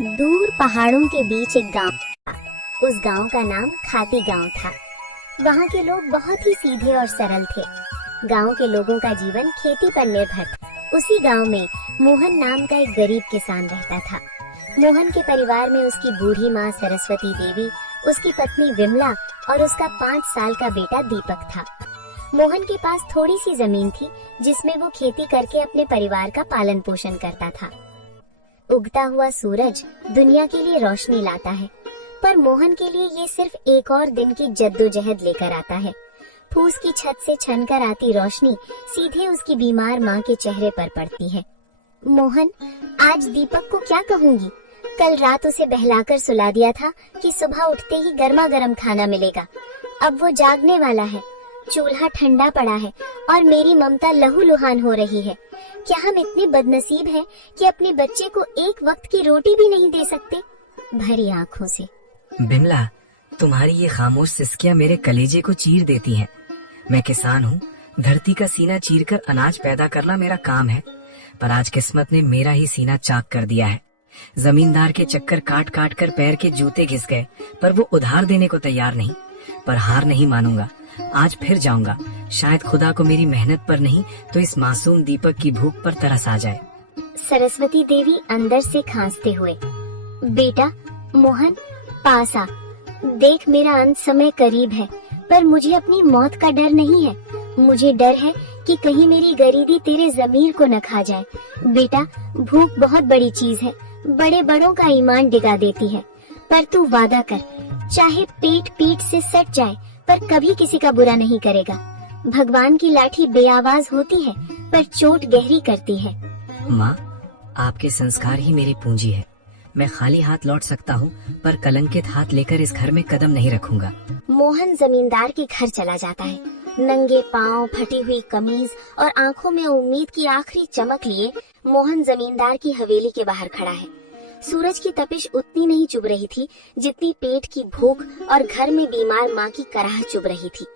दूर पहाड़ों के बीच एक गांव था। उस गांव का नाम खाती गांव था। वहां के लोग बहुत ही सीधे और सरल थे। गांव के लोगों का जीवन खेती पर निर्भर था। उसी गांव में मोहन नाम का एक गरीब किसान रहता था। मोहन के परिवार में उसकी बूढ़ी माँ सरस्वती देवी, उसकी पत्नी विमला और उसका 5 साल का बेटा दीपक था। मोहन के पास थोड़ी सी जमीन थी जिसमें वो खेती करके अपने परिवार का पालन पोषण करता था। उगता हुआ सूरज दुनिया के लिए रोशनी लाता है, पर मोहन के लिए ये सिर्फ एक और दिन की जद्दोजहद लेकर आता है। फूस की छत से छनकर आती रोशनी सीधे उसकी बीमार माँ के चेहरे पर पड़ती है। मोहन, आज दीपक को क्या कहूँगी? कल रात उसे बहलाकर सुला दिया था कि सुबह उठते ही गर्मा गर्म खाना मिलेगा। अब वो जागने वाला है, चूल्हा ठंडा पड़ा है और मेरी ममता लहूलुहान हो रही है। क्या हम इतने बदनसीब हैं कि अपने बच्चे को एक वक्त की रोटी भी नहीं दे सकते? भरी आंखों से। बिमला, तुम्हारी ये खामोश सिसकियां मेरे कलेजे को चीर देती हैं। मैं किसान हूँ, धरती का सीना चीरकर अनाज पैदा करना मेरा काम है, पर आज किस्मत ने मेरा ही सीना चाक कर दिया है। जमींदार के चक्कर काट काट कर पैर के जूते घिस गए, पर वो उधार देने को तैयार नहीं। पर हार नहीं मानूंगा, आज फिर जाऊंगा। शायद खुदा को मेरी मेहनत पर नहीं तो इस मासूम दीपक की भूख पर तरस आ जाए। सरस्वती देवी अंदर से खांसते हुए, बेटा मोहन, पास आ। देख, मेरा अंत समय करीब है, पर मुझे अपनी मौत का डर नहीं है। मुझे डर है कि कहीं मेरी गरीबी तेरे ज़मीर को न खा जाए। बेटा, भूख बहुत बड़ी चीज है, बड़े बड़ों का ईमान डिगा देती है। पर तू वादा कर, चाहे पेट पीठ से सट जाए पर कभी किसी का बुरा नहीं करेगा। भगवान की लाठी बेआवाज होती है पर चोट गहरी करती है। माँ, आपके संस्कार ही मेरी पूंजी है। मैं खाली हाथ लौट सकता हूँ, पर कलंकित हाथ लेकर इस घर में कदम नहीं रखूंगा। मोहन जमींदार के घर चला जाता है। नंगे पांव, फटी हुई कमीज और आंखों में उम्मीद की आखिरी चमक लिए मोहन जमींदार की हवेली के बाहर खड़ा है। सूरज की तपिश उतनी नहीं चुभ रही थी जितनी पेट की भूख और घर में बीमार माँ की कराह चुभ रही थी।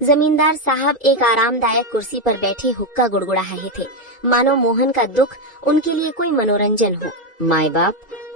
जमींदार साहब एक आरामदायक कुर्सी पर बैठे हुक्का गुड़गुड़ा रहे थे, मानो मोहन का दुख उनके लिए कोई मनोरंजन हो। माए बाप,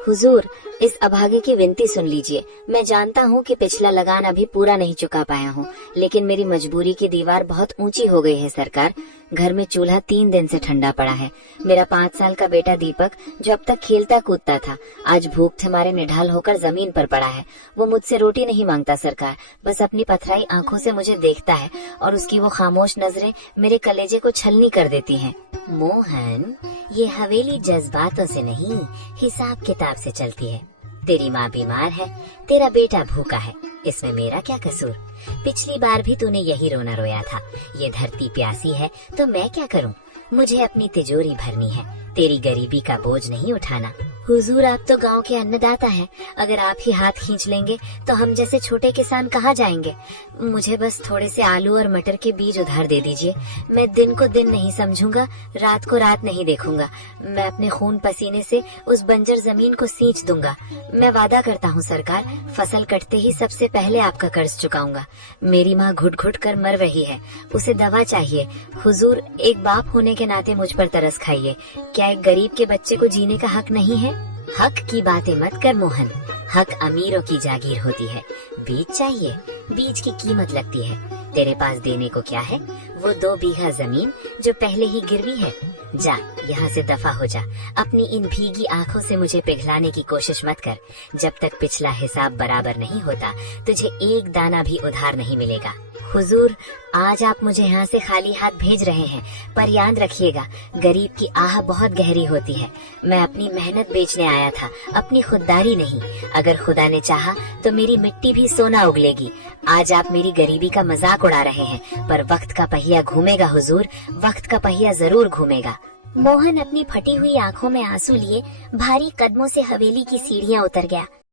हुजूर, इस अभागे की विनती सुन लीजिए। मैं जानता हूँ कि पिछला लगान अभी पूरा नहीं चुका पाया हूँ, लेकिन मेरी मजबूरी की दीवार बहुत ऊंची हो गई है सरकार। घर में चूल्हा 3 दिन से ठंडा पड़ा है। मेरा 5 साल का बेटा दीपक, जो अब तक खेलता कूदता था, आज भूख से मारे निढाल होकर जमीन पर पड़ा है। वो मुझसे रोटी नहीं मांगता सरकार, बस अपनी पथराई आंखों से मुझे देखता है और उसकी वो खामोश नजरें मेरे कलेजे को छलनी कर देती हैं। मोहन, ये हवेली जज्बातों से नहीं, हिसाब किताब से चलती है। तेरी माँ बीमार है, तेरा बेटा भूखा है, इसमें मेरा क्या कसूर? पिछली बार भी तूने यही रोना रोया था। ये धरती प्यासी है तो मैं क्या करूं? मुझे अपनी तिजोरी भरनी है, तेरी गरीबी का बोझ नहीं उठाना। हुजूर, आप तो गांव के अन्नदाता हैं, अगर आप ही हाथ खींच लेंगे तो हम जैसे छोटे किसान कहाँ जाएंगे? मुझे बस थोड़े से आलू और मटर के बीज उधार दे दीजिए। मैं दिन को दिन नहीं समझूंगा, रात को रात नहीं देखूंगा। मैं अपने खून पसीने से उस बंजर जमीन को सींच दूंगा। मैं वादा करता हूँ सरकार, फसल कटते ही सबसे पहले आपका कर्ज चुकाऊंगा। मेरी माँ घुट घुट कर मर रही है, उसे दवा चाहिए। हुजूर, एक बाप होने के नाते मुझ पर तरस खाइए। क्या एक गरीब के बच्चे को जीने का हक नहीं है? हक की बातें मत कर मोहन, हक अमीरों की जागीर होती है। बीज चाहिए, बीज की कीमत लगती है। तेरे पास देने को क्या है? वो 2 बीघा जमीन जो पहले ही गिरवी है। जा, यहाँ से दफा हो जा। अपनी इन भीगी आंखों से मुझे पिघलाने की कोशिश मत कर। जब तक पिछला हिसाब बराबर नहीं होता, तुझे एक दाना भी उधार नहीं मिलेगा। हुजूर, आज आप मुझे यहाँ से खाली हाथ भेज रहे हैं, पर याद रखिएगा, गरीब की आह बहुत गहरी होती है। मैं अपनी मेहनत बेचने आया था, अपनी खुददारी नहीं। अगर खुदा ने चाहा तो मेरी मिट्टी भी सोना उगलेगी। आज आप मेरी गरीबी का मजाक उड़ा रहे हैं, पर वक्त का पहिया घूमेगा हुजूर, वक्त का पहिया जरूर घूमेगा। मोहन अपनी फटी हुई आंखों में आंसू लिए भारी कदमों से हवेली की सीढ़ियां उतर गया।